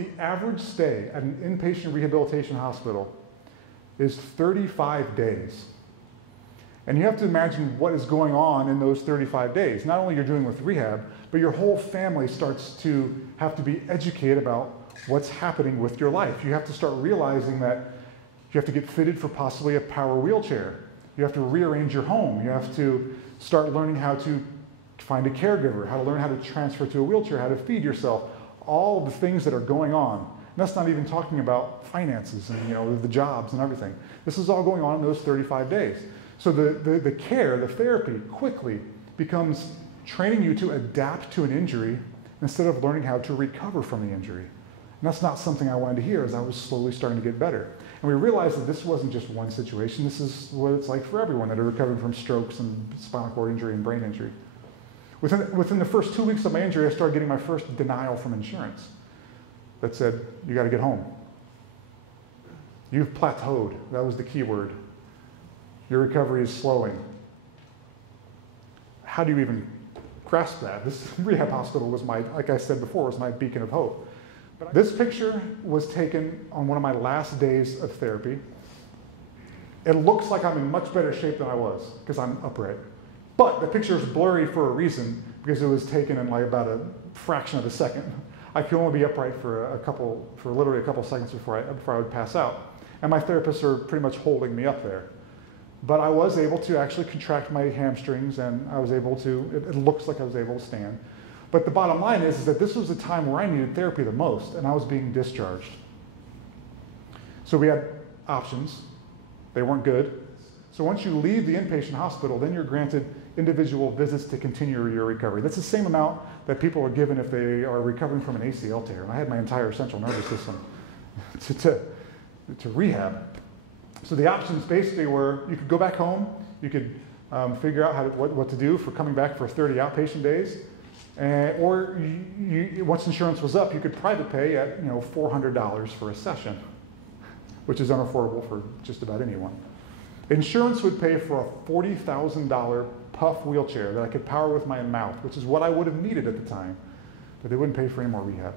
the average stay at an inpatient rehabilitation hospital is 35 days. And you have to imagine what is going on in those 35 days. Not only you're doing with rehab, but your whole family starts to have to be educated about what's happening with your life. You have to start realizing that you have to get fitted for possibly a power wheelchair. You have to rearrange your home. You have to start learning how to find a caregiver, how to learn how to transfer to a wheelchair, how to feed yourself, all of the things that are going on. And that's not even talking about finances and the jobs and everything. This is all going on in those 35 days. So the care, the therapy quickly becomes training you to adapt to an injury instead of learning how to recover from the injury. And that's not something I wanted to hear as I was slowly starting to get better. And we realized that this wasn't just one situation. This is what it's like for everyone that are recovering from strokes and spinal cord injury and brain injury. Within the first 2 weeks of my injury, I started getting my first denial from insurance that said, you got to get home. You've plateaued. That was the key word. Your recovery is slowing. How do you even grasp that? This rehab hospital was like I said before, was my beacon of hope. But this picture was taken on one of my last days of therapy. It looks like I'm in much better shape than I was because I'm upright. But the picture is blurry for a reason because it was taken in like about a fraction of a second. I could only be upright for literally a couple seconds before I would pass out. And my therapists are pretty much holding me up there. But I was able to actually contract my hamstrings, and I was able to, it looks like I was able to stand. But the bottom line is that this was the time where I needed therapy the most, and I was being discharged. So we had options. They weren't good. So once you leave the inpatient hospital, then you're granted individual visits to continue your recovery. That's the same amount that people are given if they are recovering from an ACL tear. And I had my entire central nervous system to rehab. So the options basically were you could go back home, you could figure out what to do for coming back for 30 outpatient days, or once insurance was up, you could private pay at $400 for a session, which is unaffordable for just about anyone. Insurance would pay for a $40,000 puff wheelchair that I could power with my mouth, which is what I would have needed at the time, but they wouldn't pay for any more rehab.